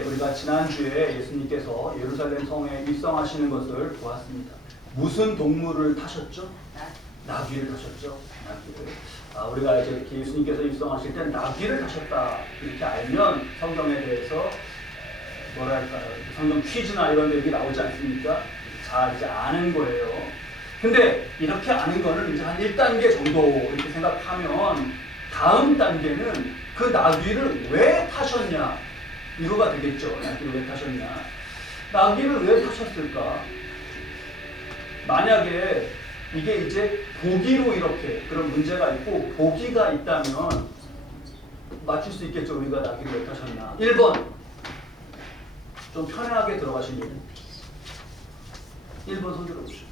우리가 지난주에 예수님께서 예루살렘 성에 입성하시는 것을 보았습니다. 무슨 동물을 타셨죠? 나귀를 타셨죠. 나귀를. 우리가 이제 이렇게 예수님께서 입성하실 때 나귀를 타셨다 이렇게 알면 성경에 대해서 뭐랄까요, 성경 퀴즈나 이런 얘기 나오지 않습니까? 잘 이제 아는 거예요. 근데 이렇게 아는 거는 이제 한 1단계 정도 이렇게 생각하면 다음 단계는 그 나귀를 왜 타셨냐 이거가 되겠죠. 나귀를 왜 타셨냐, 나귀를 왜 타셨을까? 만약에 이게 이제 보기로 이렇게 그런 문제가 있고 보기가 있다면 맞출 수 있겠죠. 우리가 나귀를 왜 타셨나. 1번 좀 편하게 들어가신 분 1번 손 들어보시죠.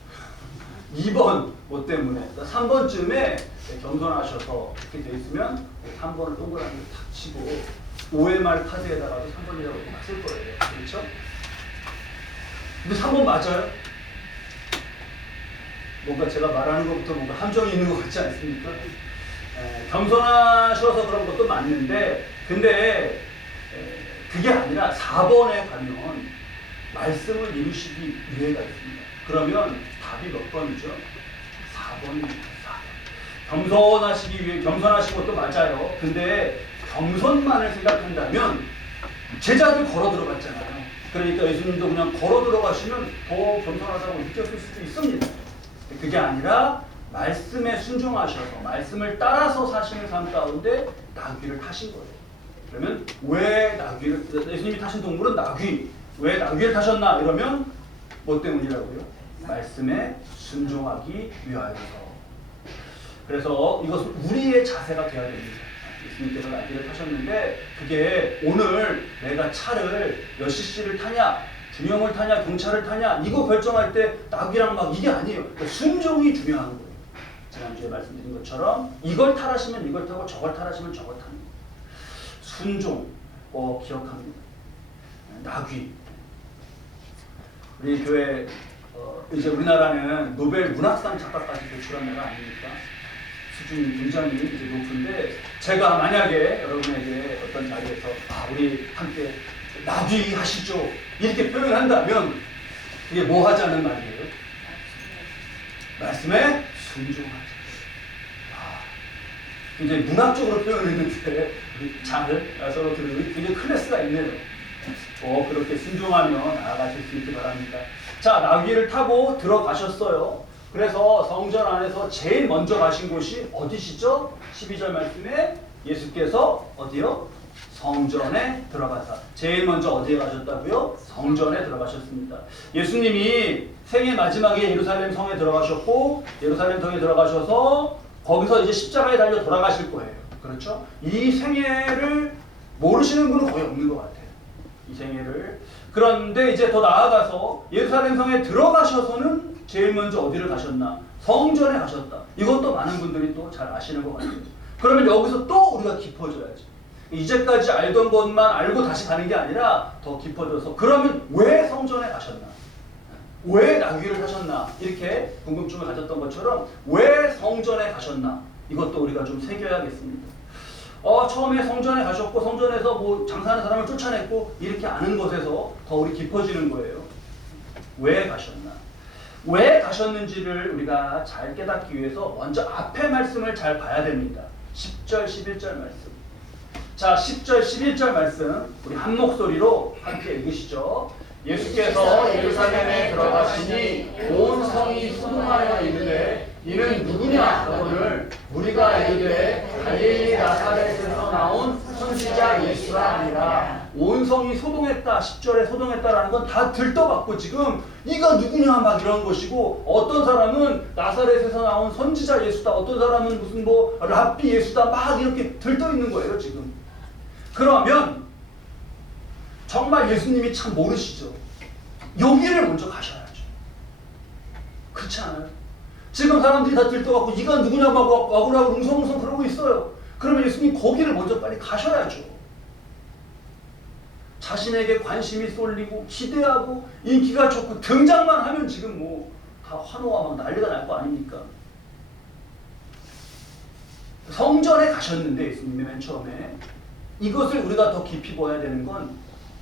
2번 뭐 때문에, 3번쯤에 겸손하셔서 이렇게 돼 있으면 3번을 동그라미 탁 치고 OMR 카드에다가도 3번이라고 막 쓸 거예요. 그렇죠? 근데 3번 맞아요? 뭔가 제가 말하는 것부터 뭔가 함정이 있는 것 같지 않습니까? 겸손하셔서 그런 것도 맞는데, 근데 그게 아니라 4번에 가면 말씀을 이루시기 위해가 있습니다. 그러면 답이 몇 번이죠? 4번입니다. 4번. 겸손하시기 위해, 겸손하신 것도 맞아요. 근데 겸손만을 생각한다면 제자들 걸어 들어갔잖아요. 그러니까 예수님도 그냥 걸어 들어가시면 더 겸손하다고 느꼈을 수도 있습니다. 그게 아니라 말씀에 순종하셔서 말씀을 따라서 사시는 삶 가운데 나귀를 타신 거예요. 그러면 왜 나귀를, 예수님이 타신 동물은 나귀, 왜 나귀를 타셨나 이러면 뭐 때문이라고요? 말씀에 순종하기 위하여서. 그래서 이것은 우리의 자세가 되어야 됩니다. 예수님께서 나귀를 타셨는데 그게 오늘 내가 차를 몇 cc를 타냐, 중형을 타냐, 경차를 타냐 이거 결정할 때 나귀랑 막 이게 아니에요. 그러니까 순종이 중요한 거예요. 지난주에 말씀드린 것처럼 이걸 타라시면 이걸 타고 저걸 타라시면 저걸 타는 거예요. 순종 기억합니다. 나귀. 우리 교회 이제 우리나라는 노벨 문학상 작가까지 배출한 나라 아닙니까? 수준이 굉장히 이제 높은데, 제가 만약에 여러분에게 어떤 자리에서 우리 함께 나귀 하시죠 이렇게 표현한다면 이게 뭐 하자는 말이에요? 말씀에 순종하자. 굉장히 문학적으로 표현했는데 잘 서로 들으면 굉장히 클래스가 있네요. 그렇게 순종하며 나아가실 수 있기 바랍니다. 자, 나귀를 타고 들어가셨어요. 그래서 성전 안에서 제일 먼저 가신 곳이 어디시죠? 12절 말씀에 예수께서 어디요? 성전에 들어가사. 제일 먼저 어디에 가셨다고요? 성전에 들어가셨습니다. 예수님이 생애 마지막에 예루살렘 성에 들어가셨고, 예루살렘 성에 들어가셔서 거기서 이제 십자가에 달려 돌아가실 거예요. 그렇죠? 이 생애를 모르시는 분은 거의 없는 것 같아요. 이 생애를. 그런데 이제 더 나아가서 예루살렘 성에 들어가셔서는 제일 먼저 어디를 가셨나? 성전에 가셨다. 이것도 많은 분들이 또 잘 아시는 것 같아요. 그러면 여기서 또 우리가 깊어져야지. 이제까지 알던 것만 알고 다시 가는 게 아니라 더 깊어져서, 그러면 왜 성전에 가셨나? 왜 나귀를 타셨나? 이렇게 궁금증을 가졌던 것처럼 왜 성전에 가셨나? 이것도 우리가 좀 새겨야겠습니다. 처음에 성전에 가셨고 성전에서 뭐 장사하는 사람을 쫓아냈고 이렇게 아는 것에서 더 우리 깊어지는 거예요. 왜 가셨나? 왜 가셨는지를 우리가 잘 깨닫기 위해서 먼저 앞에 말씀을 잘 봐야 됩니다. 10절, 11절 말씀. 자, 10절, 11절 말씀 우리 한 목소리로 함께 읽으시죠. 예수께서 예루살렘에 들어가시니 온 성이 소동하여 이르되 이는 누구냐 하거늘 우리가 이르되 갈릴리 나사렛에서 나온 선지자 예수라 하니라. 온 성이 소동했다. 10절에 소동했다라는 건 다 들떠받고 지금 이가 누구냐 막 이런 것이고, 어떤 사람은 나사렛에서 나온 선지자 예수다, 어떤 사람은 무슨 뭐 랍비 예수다 막 이렇게 들떠 있는 거예요 지금. 그러면 정말 예수님이 참 모르시죠. 여기를 먼저 가셔야죠. 그렇지 않아요? 지금 사람들이 다 들떠갖고 이가 누구냐 막 와구라고 웅성웅성 그러고 있어요. 그러면 예수님 거기를 먼저 빨리 가셔야죠. 자신에게 관심이 쏠리고 기대하고 인기가 좋고 등장만 하면 지금 뭐 다 환호와 막 난리가 날 거 아닙니까? 성전에 가셨는데 예수님이 맨 처음에 이것을 우리가 더 깊이 봐야 되는 건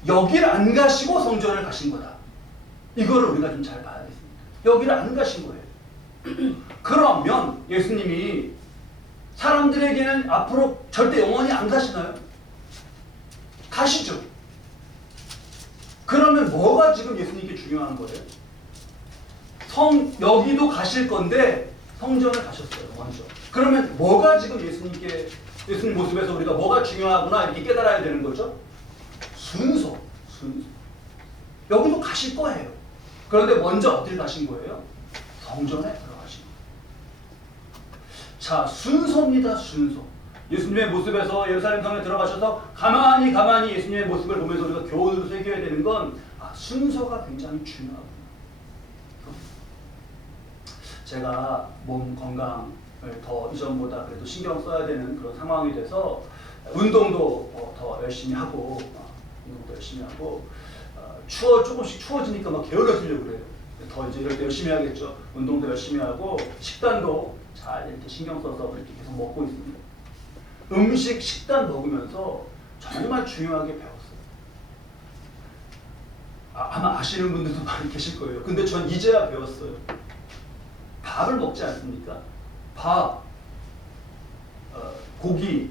여길 안 가시고 성전을 가신 거다. 이거를 우리가 좀 잘 봐야겠습니다. 여기를 안 가신 거예요. 그러면 예수님이 사람들에게는 앞으로 절대 영원히 안 가시나요? 가시죠. 그러면 뭐가 지금 예수님께 중요한 거예요? 여기도 가실 건데 성전을 가셨어요, 먼저. 그러면 뭐가 지금 예수님 모습에서 우리가 뭐가 중요하구나 이렇게 깨달아야 되는 거죠? 순서. 여기도 가실 거예요. 그런데 먼저 어딜 가신 거예요? 성전에 들어가신 거예요. 자, 순서입니다, 순서. 예수님의 모습에서 예루살렘 성에 들어가셔서 가만히 예수님의 모습을 보면서 우리가 교훈으로 새겨야 되는 건 순서가 굉장히 중요하구나. 제가 몸 건강을 더 이전보다 그래도 신경 써야 되는 그런 상황이 돼서 운동도 더 열심히 하고 조금씩 추워지니까 막 게을러지려고 그래요. 더 이제 이럴 때 열심히 해야겠죠. 운동도 열심히 하고 식단도 잘 이렇게 신경 써서 그렇게 계속 먹고 있습니다. 식단 먹으면서 정말 중요하게 배웠어요. 아마 아시는 분들도 많이 계실 거예요. 근데 전 이제야 배웠어요. 밥을 먹지 않습니까? 고기,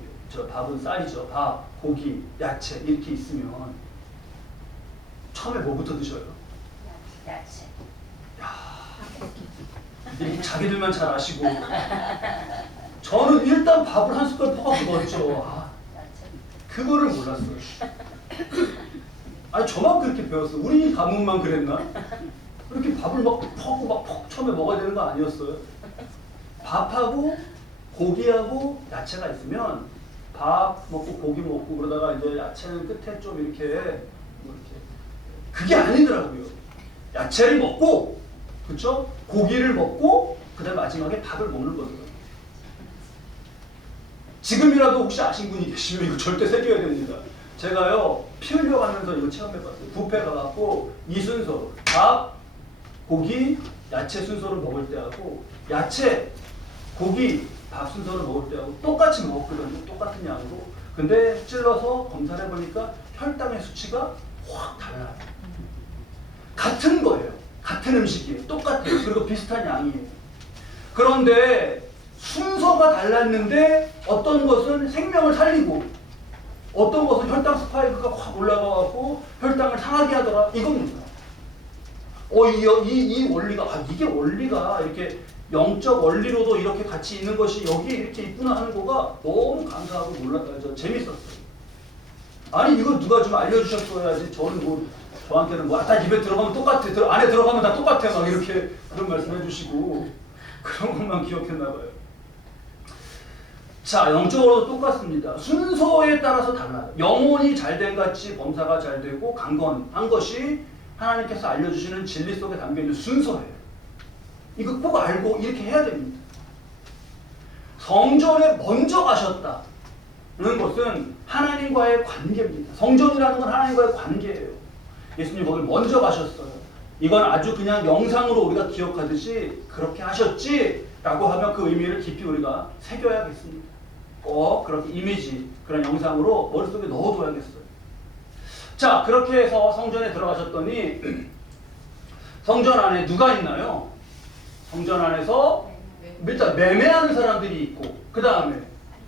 밥은 쌀이죠. 밥, 고기, 야채 이렇게 있으면 처음에 뭐부터 드셔요? 야채. 이렇게 자기들만 잘 아시고 저는 일단 밥을 한 숟갈 퍼갖고 넣었죠. 그거를 몰랐어요. 아니 저만 그렇게 배웠어요. 우리 가문만 그랬나? 이렇게 밥을 막 퍼고 퍽 처음에 먹어야 되는 거 아니었어요? 밥하고 고기하고 야채가 있으면 밥 먹고 고기 먹고 그러다가 이제 야채는 끝에 좀 이렇게 그게 아니더라고요. 야채를 먹고 그렇죠? 고기를 먹고 그다음 마지막에 밥을 먹는 거예요. 지금이라도 혹시 아신 분이 계시면 이거 절대 새겨야 됩니다. 제가요 피 흘려가면서 이거 체험해봤어요. 뷔페 가갖고 이 순서 밥, 고기, 야채 순서를 먹을 때하고 야채, 고기, 밥 순서를 먹을 때하고 똑같이 먹었거든요. 똑같은 양으로. 근데 찔러서 검사를 해보니까 혈당의 수치가 확 달라요. 같은 거예요. 같은 음식이에요. 똑같아요. 그리고 비슷한 양이에요. 그런데 순서가 달랐는데 어떤 것은 생명을 살리고 어떤 것은 혈당 스파이크가 확 올라가고 혈당을 상하게 하더라. 이겁니다. 이 원리가 이게 원리가 이렇게 영적 원리로도 이렇게 같이 있는 것이 여기에 이렇게 있구나 하는 거가 너무 감사하고 놀랐어요. 재밌었어요. 아니 이거 누가 좀 알려주셨어야지. 저는 저한테는 다 입에 들어가면 똑같아. 안에 들어가면 다 똑같아. 막 이렇게 그런 말씀 해주시고 그런 것만 기억했나 봐요. 자, 영적으로도 똑같습니다. 순서에 따라서 달라요. 영혼이 잘된 같이 범사가 잘 되고 강건한 것이 하나님께서 알려주시는 진리 속에 담겨있는 순서예요. 이거 꼭 알고 이렇게 해야 됩니다. 성전에 먼저 가셨다는 것은 하나님과의 관계입니다. 성전이라는 건 하나님과의 관계예요. 예수님 거기 먼저 가셨어요. 이건 아주 그냥 영상으로 우리가 기억하듯이 그렇게 하셨지 라고 하면 그 의미를 깊이 우리가 새겨야겠습니다. 꼭 그렇게 이미지, 그런 영상으로 머릿속에 넣어둬야겠어요. 자, 그렇게 해서 성전에 들어가셨더니 성전 안에 누가 있나요? 성전 안에서 일단 매매하는 사람들이 있고 그 다음에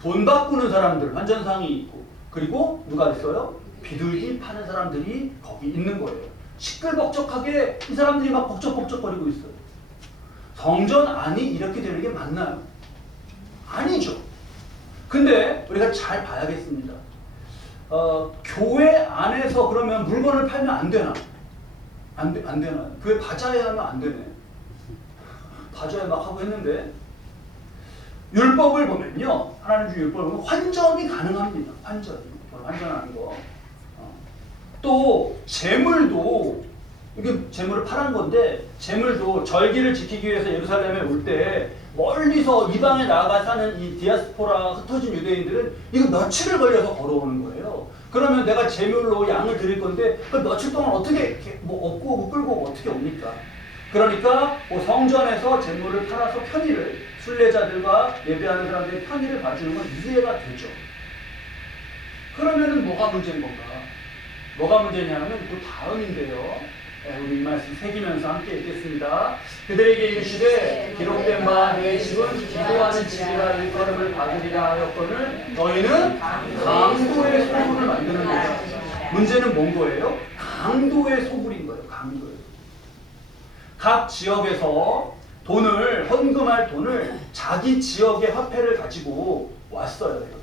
돈 바꾸는 사람들, 환전상이 있고 그리고 누가 있어요? 비둘기 파는 사람들이 거기 있는 거예요. 시끌벅적하게 이 사람들이 막벅적벅적거리고 있어요. 성전 안이 이렇게 되는 게 맞나요? 아니죠. 근데 우리가 잘 봐야겠습니다. 교회 안에서 그러면 물건을 팔면 안 되나? 안 되나? 교회 바자회 하면 안 되네. 바자회 막 하고 했는데 율법을 보면요. 하나님 주 율법을 보면 환전이 가능합니다. 환전하는 거. 또 재물도 이게 재물을 팔은 건데 재물도 절기를 지키기 위해서 예루살렘에 올 때 멀리서 이방에 나가 사는 이 디아스포라 흩어진 유대인들은 이거 며칠을 걸려서 걸어오는 거예요. 그러면 내가 재물로 양을 드릴 건데 그 며칠 동안 어떻게 업고 오고 끌고 오고 어떻게 옵니까? 그러니까 성전에서 재물을 팔아서 편의를 순례자들과 예배하는 사람들의 편의를 봐주는 건 이해가 되죠. 그러면은 뭐가 문제인 건가? 뭐가 문제냐면 그 다음인데요. 우리 이 말씀 새기면서 함께 읽겠습니다. 그들에게 이르시되 기록된 바 내 집은 기도하는 집이라 일컬음을 받으리라 하였거늘 너희는 강도의 소굴을 만드는 거다. 문제는 뭔 거예요? 강도의 소굴인 거예요. 강도의 소굴. 각 지역에서 돈을 헌금할 돈을 자기 지역의 화폐를 가지고 왔어요. 이렇게.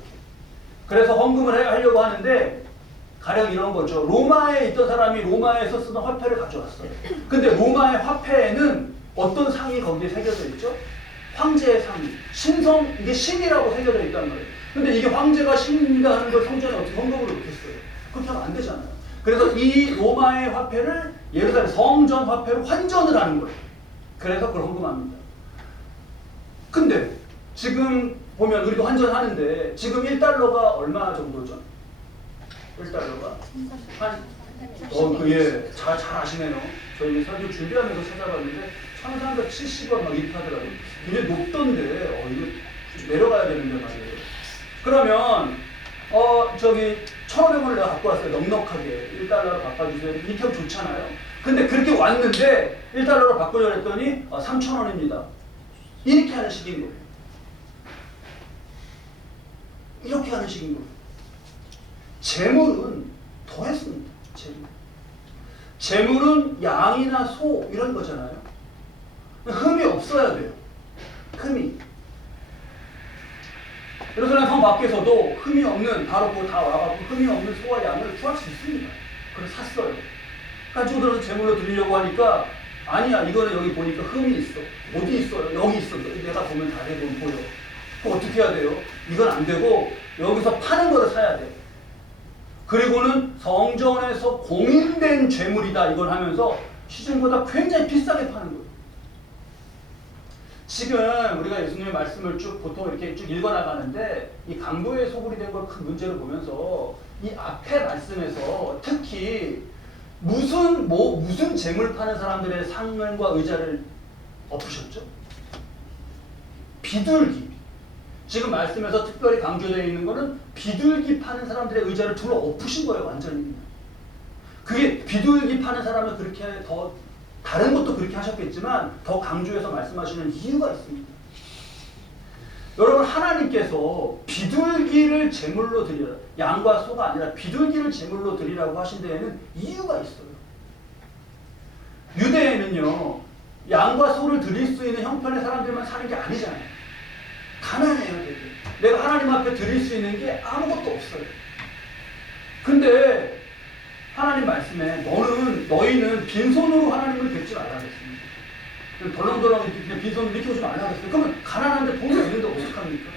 그래서 헌금을 하려고 하는데 가령 이런 거죠. 로마에 있던 사람이 로마에서 쓰던 화폐를 가져왔어요. 근데 로마의 화폐에는 어떤 상이 거기에 새겨져 있죠? 황제의 상이. 신성, 이게 신이라고 새겨져 있다는 거예요. 근데 이게 황제가 신입니다 하는 걸 성전에 어떻게 헌금으로 넣겠어요? 그렇게 하면 안 되잖아요. 그래서 이 로마의 화폐를 예루살렘 성전 화폐로 환전을 하는 거예요. 그래서 그걸 헌금합니다. 근데 지금 보면 우리도 환전하는데 지금 1달러가 얼마 정도죠? 1달러가? 예, 잘 아시네요. 저희 설교 준비하면서 찾아봤는데 1,370원 막 이렇게 하더라고요. 굉장히 높던데, 이거 내려가야 되는데 말이에요. 그러면, 1,500원을 내가 갖고 왔어요. 넉넉하게. 1달러로 바꿔주세요. 이렇게 하면 좋잖아요. 근데 그렇게 왔는데, 1달러로 바꾸려고 했더니, 3,000원입니다. 이렇게 하는 식인 거예요. 이렇게 하는 식인 거예요. 재물은 더했습니다. 재물은 양이나 소 이런 거잖아요. 흠이 없어야 돼요. 흠이. 예루살렘 성 밖에서도 흠이 없는 바로 그 다 와갖고 흠이 없는 소와 양을 구할 수 있습니다. 그래서 샀어요. 가지고 들어서 제물로 드리려고 하니까 아니야, 이거는 여기 보니까 흠이 있어. 어디 있어요? 여기 있어. 내가 보면 다 해보면 보여. 그럼 어떻게 해야 돼요? 이건 안 되고 여기서 파는 거를 사야 돼. 그리고는 성전에서 공인된 죄물이다 이걸 하면서 시중보다 굉장히 비싸게 파는 거예요. 지금 우리가 예수님의 말씀을 쭉 보통 이렇게 쭉 읽어나가는데 이 강도의 소굴이 된 걸 큰 문제로 보면서 이 앞에 말씀에서 특히 무슨 재물 파는 사람들의 상을과 의자를 엎으셨죠? 비둘기. 지금 말씀에서 특별히 강조되어 있는 것은 비둘기 파는 사람들의 의자를 둘러 엎으신 거예요. 완전히. 그게 비둘기 파는 사람은 그렇게 더 다른 것도 그렇게 하셨겠지만 더 강조해서 말씀하시는 이유가 있습니다. 여러분, 하나님께서 비둘기를 제물로 드리라, 양과 소가 아니라 비둘기를 제물로 드리라고 하신 데에는 이유가 있어요. 유대에는요, 양과 소를 드릴 수 있는 형편의 사람들만 사는 게 아니잖아요. 가난해요, 되게. 내가 하나님 앞에 드릴 수 있는 게 아무것도 없어요. 근데 하나님 말씀에 너희는 빈손으로 하나님을 뵙지 말라 그랬습니다. 덜렁덜렁 그냥 빈손으로 이렇게 오지 말라 그랬어요. 그러면 가난한데 돈이 없는데 어떡합니까?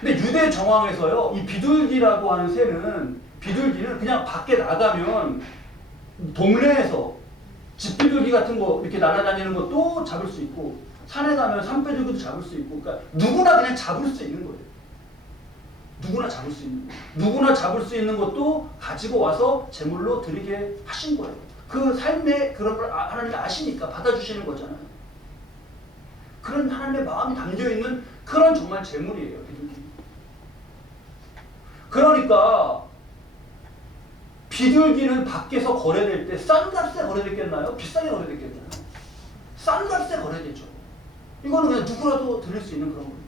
근데 유대 정황에서요, 이 비둘기라고 하는 새는, 비둘기는 그냥 밖에 나가면 동네에서 집비둘기 같은 거 이렇게 날아다니는 것도 잡을 수 있고, 산에 가면 산비둘기도 잡을 수 있고, 그러니까 누구나 그냥 잡을 수 있는 거예요. 누구나 잡을 수 있는 거예요. 누구나 잡을 수 있는 것도 가지고 와서 제물로 드리게 하신 거예요. 그 삶에 그런 걸 하나님이 아시니까 받아주시는 거잖아요. 그런 하나님의 마음이 담겨있는 그런 정말 제물이에요. 비둘기. 그러니까 비둘기는 밖에서 거래될 때 싼 값에 거래됐겠나요? 비싸게 거래됐겠나요? 싼 값에 거래되죠. 이거는 그냥 누구라도 드릴 수 있는 그런 거예요.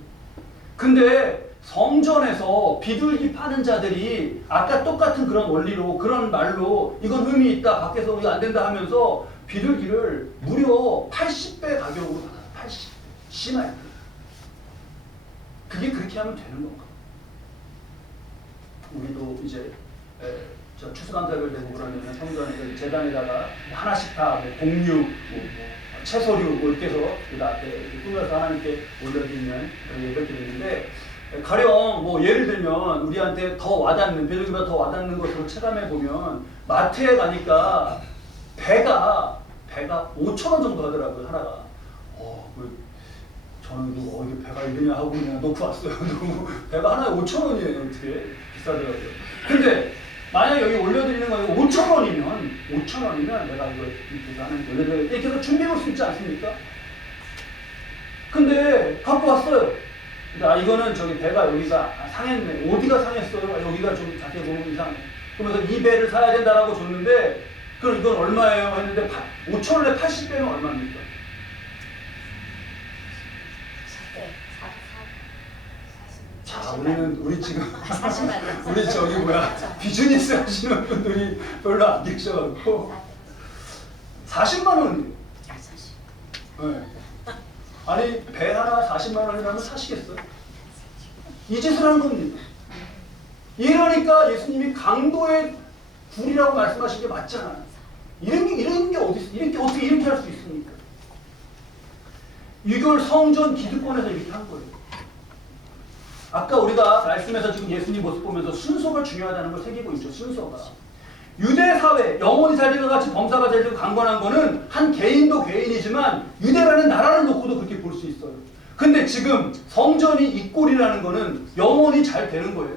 근데 성전에서 비둘기 파는 자들이 아까 똑같은 그런 원리로, 그런 말로 이건 흠이 있다, 밖에서 이거 안 된다 하면서 비둘기를 무려 80배 가격으로 받아요. 80배. 심하게. 그게 그렇게 하면 되는 건가? 우리도 이제 저 추수감사절 되고 그러면 성전에 재단에다가 하나씩 다 공유, 채소류 이렇게 해서 앞에 꾸며서 하나님께 올려드리는 그런 예배를 드리는데, 가령 예를 들면 우리한테 더 와닿는, 비둘기보다 더 와닿는 것으로 체감해 보면 마트에 가니까 배가 5,000원 정도 하더라고요, 하나가. 저는 이게 배가 이러냐 하고 그냥 놓고 왔어요. 배가 하나에 5,000원이에요. 어떻게 비싸더라고요. 근데 만약 여기 올려드리는 거는 5,000원이면 내가 이거 이렇게 하는 올려드려 이렇게 해서 준비해 볼 수 있지 않습니까? 근데 갖고 왔어요. 이거는 저기 배가 여기가 상했네. 어디가 상했어요? 여기가 좀 자세히 보면 이상해. 그러면서 이 배를 사야 된다라고 줬는데 그럼 이건 얼마예요? 했는데 5,000원에 80배면 얼마입니까? 자, 우리 지금 우리 저기 뭐야 비즈니스 하시는 분들이 별로 안 계셔가지고 40만 원이에요. 네. 아니 배 하나 40만 원이라면 사시겠어요? 이 짓을 한 겁니다. 이러니까 예수님이 강도의 굴이라고 말씀하신 게 맞잖아요. 이런 게 어디 있어? 이렇게 어떻게 이렇게 할 수 있습니까? 이걸 성전 기득권에서 이렇게 한 거예요. 아까 우리가 말씀에서 지금 예수님 모습 보면서 순서가 중요하다는 걸 새기고 있죠. 순서가. 유대 사회, 영혼이 잘되고 같이 범사가 잘되고 강건한 거는 한 개인도 개인이지만 유대라는 나라를 놓고도 그렇게 볼 수 있어요. 근데 지금 성전이 이 꼴이라는 거는 영혼이 잘 되는 거예요.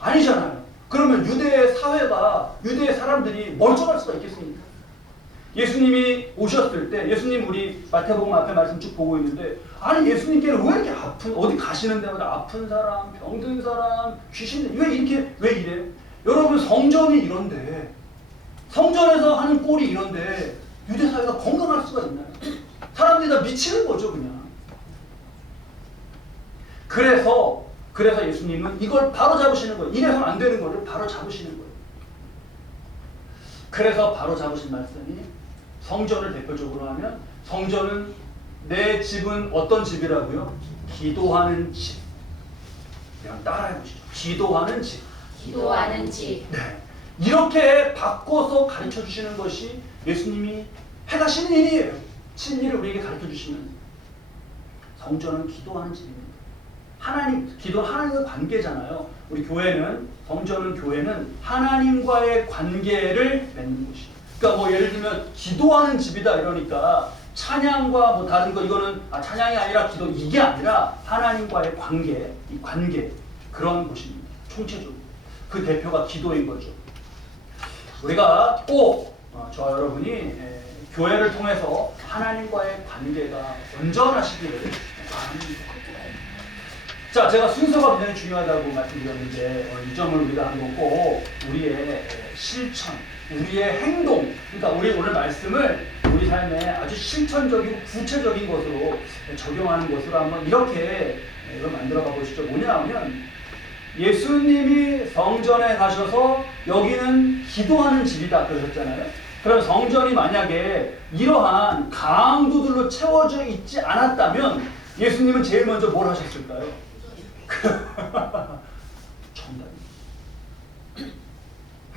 아니잖아요. 그러면 유대 사회가, 유대 사람들이 멀쩡할 수가 있겠습니까? 예수님이 오셨을 때, 예수님 우리 마태복음 앞에 말씀 쭉 보고 있는데, 아니 예수님께는 왜 이렇게 어디 가시는 데마다 아픈 사람, 병든 사람, 귀신, 왜 이래요? 여러분 성전이 이런데, 성전에서 하는 꼴이 이런데, 유대 사회가 건강할 수가 있나요? 사람들이 다 미치는 거죠, 그냥. 그래서 예수님은 이걸 바로 잡으시는 거예요. 이래서는 안 되는 거를 바로 잡으시는 거예요. 그래서 바로 잡으신 말씀이 성전을 대표적으로 하면 성전은 내 집은 어떤 집이라고요? 기도하는 집. 그냥 따라해 보시죠. 기도하는 집. 기도하는 집. 네. 이렇게 바꿔서 가르쳐 주시는 것이 예수님이 해가시는 일이에요. 친일을 우리에게 가르쳐 주시는 성전은 기도하는 집입니다. 기도는 하나님과의 관계잖아요. 우리 교회는, 교회는 하나님과의 관계를 맺는 곳이에요. 그러니까 뭐 예를 들면 기도하는 집이다 이러니까 찬양과 뭐 다른 거 이거는 찬양이 아니라 기도 이게 아니라 하나님과의 관계, 이 관계 그런 곳입니다. 총체적으로 그 대표가 기도인 거죠. 우리가 꼭 저와 여러분이 교회를 통해서 하나님과의 관계가 온전하시기를 바랍니다. 자, 제가 순서가 굉장히 중요하다고 말씀드렸는데 이 점을 우리가 한번 꼭 우리의 실천, 우리의 행동, 그러니까 우리 오늘 말씀을 우리 삶에 아주 실천적이고 구체적인 것으로 적용하는 것으로 한번 이렇게 이걸 만들어가 보시죠. 뭐냐면 예수님이 성전에 가셔서 여기는 기도하는 집이다 그러셨잖아요. 그럼 성전이 만약에 이러한 강도들로 채워져 있지 않았다면 예수님은 제일 먼저 뭘 하셨을까요? 정답입니다.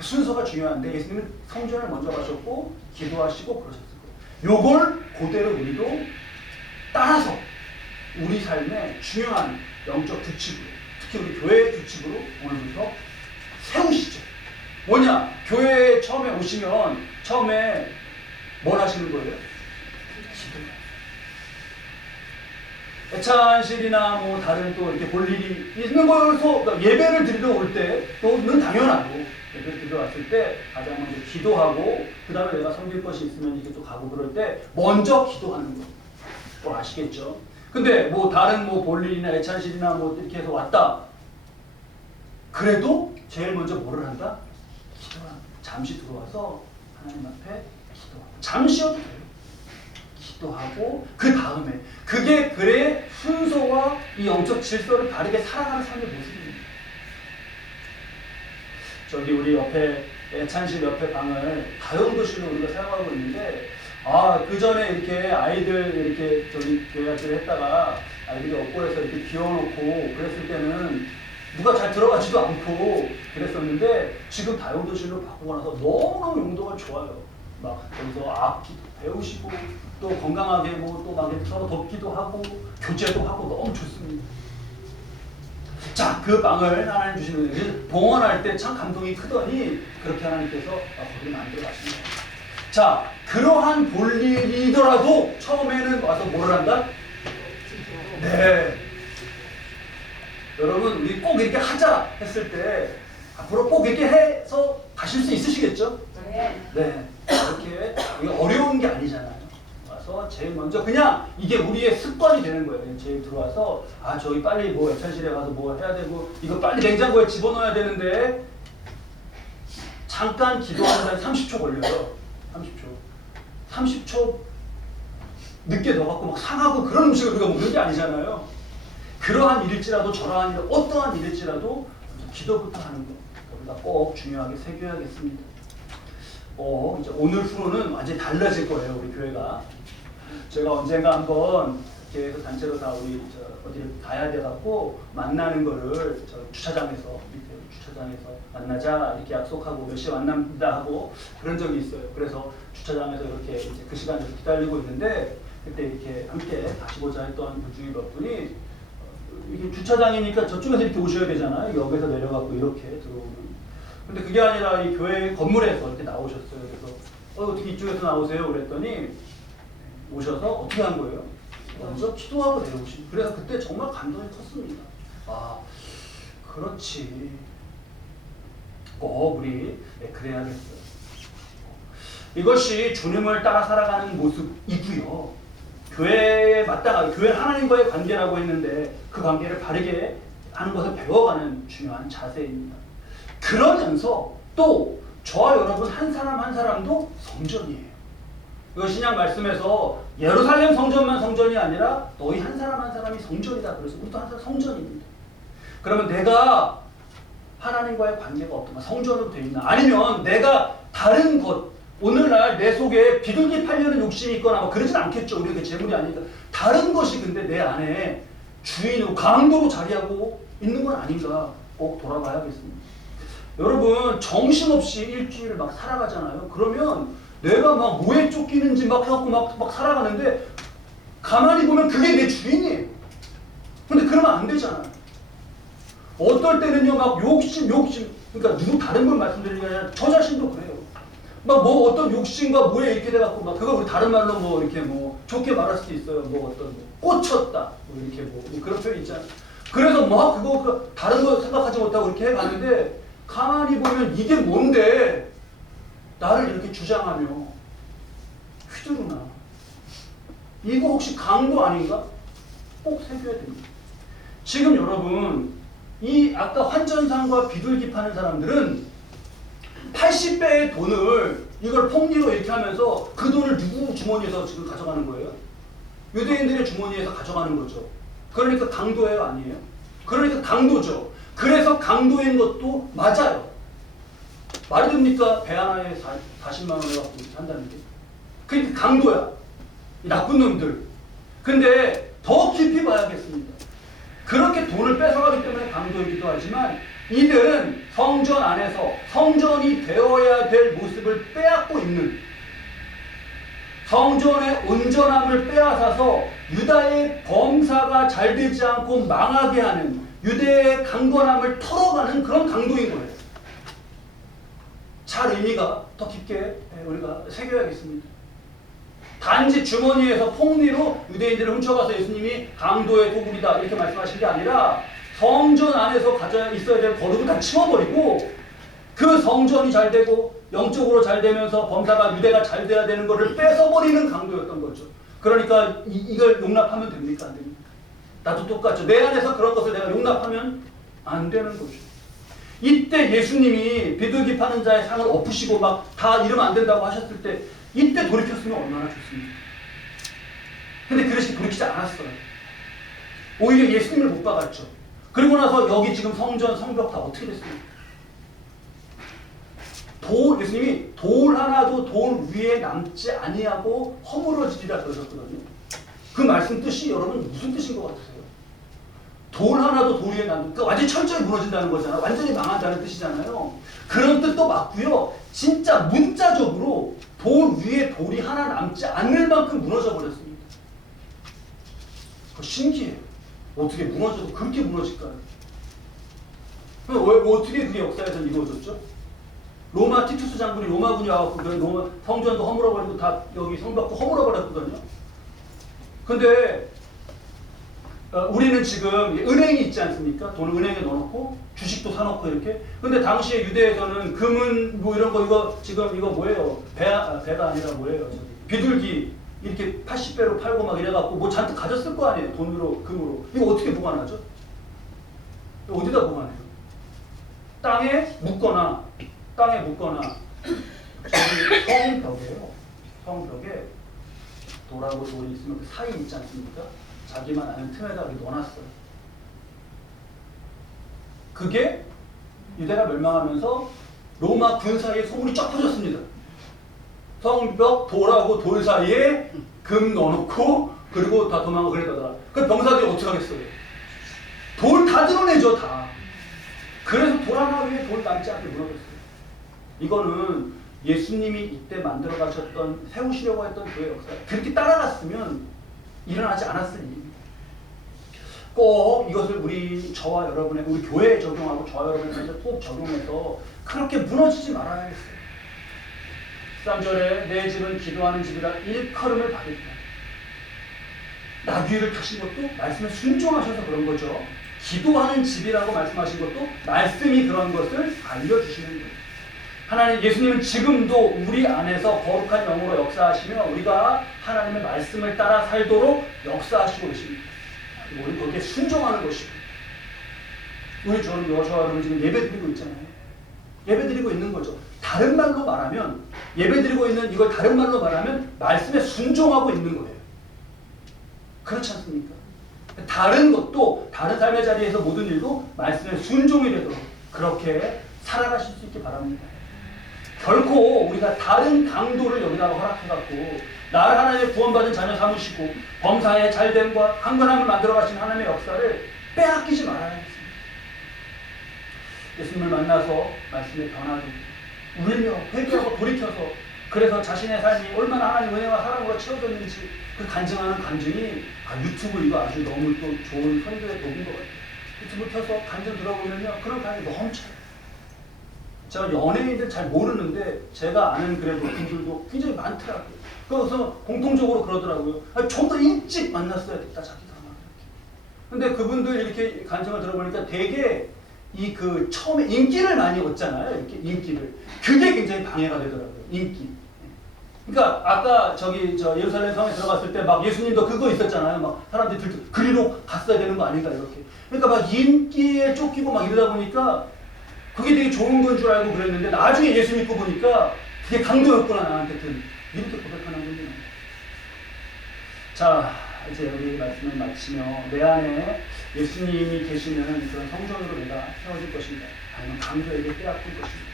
순서가 중요한데 예수님은 성전을 먼저 가셨고 기도하시고 그러셨을 거예요. 요걸 그대로 우리도 따라서 우리 삶의 중요한 영적 규칙으로, 특히 우리 교회의 규칙으로 오늘부터 세우시죠. 뭐냐? 교회에 처음에 오시면 처음에 뭘 하시는 거예요? 기도해요. 애찬실이나 뭐 다른 또 이렇게 볼 일이 있는 거여서 그러니까 예배를 드리러 올 때는 당연하고 예배를 드리러 왔을 때 가장 먼저 기도하고 그 다음에 내가 섬길 것이 있으면 이렇게 또 가고 그럴 때 먼저 기도하는 거. 뭐 아시겠죠? 근데 뭐 다른 뭐 볼 일이나 애찬실이나 뭐 이렇게 해서 왔다. 그래도 제일 먼저 뭐를 한다? 기도한다. 잠시 들어와서 하나님 앞에 기도한다. 잠시여도 돼요. 기도하고 그 다음에 그게 그의 순서와 이 영적 질서를 다르게 살아가는 삶의 모습입니다. 저기 우리 옆에 애찬실 옆에 방을 다용도실로 우리가 사용하고 있는데 그 전에 이렇게 아이들 이렇게 저기 교회학교를 했다가 아이들이 업고해서 이렇게 비워놓고 그랬을 때는 누가 잘 들어가지도 않고 그랬었는데 지금 다용도실로 바꾸고 나서 너무너무 용도가 좋아요. 막 거기서 악기도 배우시고 또 건강하게 뭐 또 막 서로 돕기도 하고 교제도 하고 너무 좋습니다. 자, 그 방을 하나님 주시는 봉헌할 때 참 감동이 크더니 그렇게 하나님께서 거기를 만들어 가십니다. 자, 그러한 볼일이더라도 처음에는 와서 뭐를 한다? 네. 여러분 우리 꼭 이렇게 하자 했을 때 앞으로 꼭 이렇게 해서 가실 수 있으시겠죠? 네. 이렇게 어려운 게 아니잖아요. 와서 제일 먼저 그냥 이게 우리의 습관이 되는 거예요. 제일 들어와서 저기 빨리 뭐 애찬실에 가서 뭐 해야 되고 이거 빨리 냉장고에 집어넣어야 되는데 잠깐 기도하는데 30초 걸려요. 30초 늦게 넣어갖고 막 상하고 그런 음식을 우리가 먹는 게 아니잖아요. 그러한 일일지라도 저러한 일, 어떠한 일일지라도 기도부터 하는 거 우리가 꼭 중요하게 새겨야겠습니다. 이제 오늘부로는 완전히 달라질 거예요, 우리 교회가. 제가 언젠가 한번 이렇게 단체로 다 우리 어디를 가야 돼갖고 만나는 거를 저 주차장에서 밑에 주차장에서 만나자 이렇게 약속하고 몇 시에 만납니다 하고 그런 적이 있어요. 그래서 주차장에서 이렇게 이제 그 시간에서 기다리고 있는데 그때 이렇게 함께 가시고자 했던 분 중에 몇 분이 이게 주차장이니까 저쪽에서 이렇게 오셔야 되잖아요. 역에서 내려갖고 이렇게 들어오는. 근데 그게 아니라 이 교회 건물에서 이렇게 나오셨어요. 그래서 어떻게 이쪽에서 나오세요? 그랬더니 오셔서 어떻게 한 거예요? 먼저 기도하고 내려오신. 그래서 그때 정말 감동이 컸습니다. 아, 그렇지. 꼭 우리 그래야겠어요. 이것이 주님을 따라 살아가는 모습이고요. 교회에 마땅하게, 교회는 하나님과의 관계라고 했는데 그 관계를 바르게 하는 것을 배워가는 중요한 자세입니다. 그러면서 또 저와 여러분 한 사람 한 사람도 성전이에요. 이거 신약 말씀에서 예루살렘 성전만 성전이 아니라 너희 한 사람 한 사람이 성전이다. 그래서 우리도 한 사람 성전입니다. 그러면 내가 하나님과의 관계가 어떤가? 성전으로 되어 있나? 아니면 내가 다른 것, 오늘날 내 속에 비둘기 팔려는 욕심이 있거나 뭐 그러진 않겠죠. 우리가 그 재물이 아니니까. 다른 것이 근데 내 안에 주인으로 강도로 자리하고 있는 건 아닌가 꼭 돌아봐야겠습니다. 여러분 정신없이 일주일을 막 살아가잖아요. 그러면 내가 막 뭐에 쫓기는지 막 해갖고 막 살아가는데 가만히 보면 그게 내 주인이에요. 근데 그러면 안 되잖아요. 어떨 때는요 막 욕심 그러니까 누구 다른 분 말씀드리는 게 아니라 저 자신도 그래요. 막 뭐 어떤 욕심과 뭐에 이렇게 돼갖고 막 그걸 우리 다른 말로 뭐 이렇게 뭐 좋게 말할 수도 있어요. 뭐 어떤 꽂혔다 뭐 이렇게 뭐 그런 표현 있잖아요. 그래서 막 그거 다른 거 생각하지 못하고 이렇게 해가는데 가만히 보면 이게 뭔데 나를 이렇게 주장하며 휘두르나? 이거 혹시 강도 아닌가? 꼭 새겨야 됩니다. 지금 여러분 이 아까 환전상과 비둘기 파는 사람들은 80배의 돈을 이걸 폭리로 이렇게 하면서 그 돈을 누구 주머니에서 지금 가져가는 거예요? 유대인들의 주머니에서 가져가는 거죠. 그러니까 강도예요, 아니에요? 그러니까 강도죠. 그래서 강도인 것도 맞아요. 말이 됩니까? 배 하나에 40만 원을 갖고 산다는 게. 그러니까 강도야. 이 나쁜 놈들. 근데 더 깊이 봐야겠습니다. 그렇게 돈을 뺏어가기 때문에 강도이기도 하지만 이들은 성전 안에서 성전이 되어야 될 모습을 빼앗고 있는 성전의 온전함을 빼앗아서 유다의 범사가 잘 되지 않고 망하게 하는 유대의 강건함을 털어가는 그런 강도인 거예요. 잘 의미가 더 깊게 우리가 새겨야겠습니다. 단지 주머니에서 폭리로 유대인들을 훔쳐가서 예수님이 강도의 도굴이다 이렇게 말씀하신 게 아니라 성전 안에서 가져 있어야 될 거룩을 다 치워버리고 그 성전이 잘 되고 영적으로 잘 되면서 범사가 유대가 잘 돼야 되는 것을 뺏어버리는 강도였던 거죠. 그러니까 이걸 용납하면 됩니까? 안 됩니까? 나도 똑같죠. 내 안에서 그런 것을 내가 용납하면 안 되는 거죠. 이때 예수님이 비둘기 파는 자의 상을 엎으시고 막 다 이러면 안 된다고 하셨을 때 이때 돌이켰으면 얼마나 좋습니까? 근데 그렇게 돌이키지 않았어요. 오히려 예수님을 못 박았죠. 그리고 나서 여기 지금 성전, 성벽 다 어떻게 됐습니까? 예수님이 돌 하나도 돌 위에 남지 아니하고 허물어지리라 그러셨거든요. 그 말씀 뜻이 여러분 무슨 뜻인 것 같으세요? 돌 하나도 돌 위에 남지, 그러니까 완전히 철저히 무너진다는 거잖아요. 완전히 망한다는 뜻이잖아요. 그런 뜻도 맞고요. 진짜 문자적으로 돌 위에 돌이 하나 남지 않을 만큼 무너져 버렸습니다. 신기해요. 어떻게 무너져도 그렇게 무너질까요? 어떻게 그게 역사에서 이루어졌죠? 로마 티투스 장군이 로마군이 와서 로마 성전도 허물어버리고 다 여기 성벽도 허물어버렸거든요. 근데 우리는 지금 은행이 있지 않습니까? 돈을 은행에 넣어놓고 주식도 사놓고 이렇게. 근데 당시에 유대에서는 금은 뭐 이런 거 이거 지금 이거 뭐예요? 배가 아니라 뭐예요? 비둘기 이렇게 80배로 팔고 막 이래갖고 뭐 잔뜩 가졌을 거 아니에요? 돈으로 금으로. 이거 어떻게 보관하죠? 어디다 보관해요? 땅에 묻거나 땅에 묻거나 저기 성벽에요. 성벽에 돌하고 돌이 있으면 그 사이 있지 않습니까? 자기만 아는 틈에다 넣어놨어요. 그게 유대가 멸망하면서 로마 군 사이에 소문이 쫙 퍼졌습니다. 성벽 돌하고 돌 사이에 금 넣어놓고 그리고 다 도망가 그랬다더라. 그 병사들이 어떻게 하겠어요? 돌 다 드러내죠, 다. 그래서 돌 하나 위에 돌 남지 않게 무너졌어요. 이거는 예수님이 이때 만들어 가셨던, 세우시려고 했던 교회 역사, 그렇게 따라갔으면 일어나지 않았을 일입니다. 꼭 이것을 저와 여러분의, 우리 교회에 적용하고 저와 여러분에게 꼭 적용해서 그렇게 무너지지 말아야겠어요. 13절에 내 집은 기도하는 집이라 일컬음을 받으리라. 나귀를 타신 것도 말씀에 순종하셔서 그런 거죠. 기도하는 집이라고 말씀하신 것도 말씀이 그런 것을 알려주시는 거예요. 하나님, 예수님은 지금도 우리 안에서 거룩한 영으로 역사하시며 우리가 하나님의 말씀을 따라 살도록 역사하시고 계십니다. 우리 거기에 순종하는 것이고, 우리 저와 여러분 지금 예배드리고 있잖아요. 예배드리고 있는 거죠. 다른 말로 말하면, 예배드리고 있는 이걸 다른 말로 말하면 말씀에 순종하고 있는 거예요. 그렇지 않습니까? 다른 것도, 다른 삶의 자리에서 모든 일도 말씀에 순종이 되도록 그렇게 살아가실 수 있기 바랍니다. 결코 우리가 다른 강도를 여기다가 허락해갖고 나를 하나님의 구원받은 자녀 삼으시고 범사의 잘됨과 강건함을 만들어 가신 하나님의 역사를 빼앗기지 말아야겠습니다. 예수님을 만나서 말씀에 변화되고 울며 회개하고 돌이켜서, 그래서 자신의 삶이 얼마나 하나님 은혜와 사랑으로 채워졌는지 그 간증하는 감정이, 유튜브 이거 아주 너무 또 좋은 선교의 도구인 것 같아요. 유튜브 켜서 간증 들어보면요, 그런 감정이 넘쳐요. 제가 연예인들 잘 모르는데 제가 아는 그래도 분들도 굉장히 많더라고요. 그래서 공통적으로 그러더라고요. 좀 더 일찍 만났어야 됐다, 자기가 막 이렇게. 근데 그분들 이렇게 간증을 들어보니까 되게 처음에 인기를 많이 얻잖아요. 이렇게 인기를. 그게 굉장히 방해가 되더라고요. 인기. 그러니까 아까 예루살렘 성에 들어갔을 때 막 예수님도 그거 있었잖아요. 막 사람들이 그리로 갔어야 되는 거 아닌가 이렇게. 그러니까 막 인기에 쫓기고 막 이러다 보니까 그게 되게 좋은 건 줄 알고 그랬는데 나중에 예수 믿고 보니까 그게 강도였구나, 나한테는. 이렇게 고백하는 겁니다. 자, 이제 우리 말씀을 마치며 내 안에 예수님이 계시는 그런 성전으로 내가 세워질 것인가, 아니면 강도에게 빼앗길 것인가.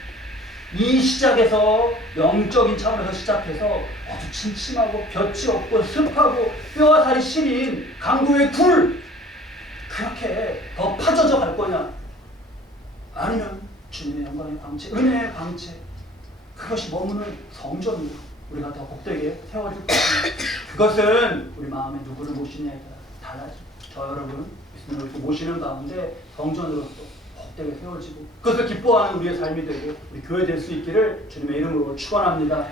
이 시작에서, 영적인 차원에서 시작해서 아주 침침하고 볕이 없고 습하고 뼈와 살이 시린 강도의 굴, 그렇게 더 파져져 갈 거냐, 아니면 주님의 영광의 광채, 은혜의 광채, 그것이 머무는 성전으로 우리가 더 복되게 세워질 것입니다. 그것은 우리 마음에 누구를 모시냐에 따라 달라져. 저 여러분 예수님을 모시는 가운데 성전으로서 복되게 세워지고 그것을 기뻐하는 우리의 삶이 되고 우리 교회 될 수 있기를 주님의 이름으로 축원합니다.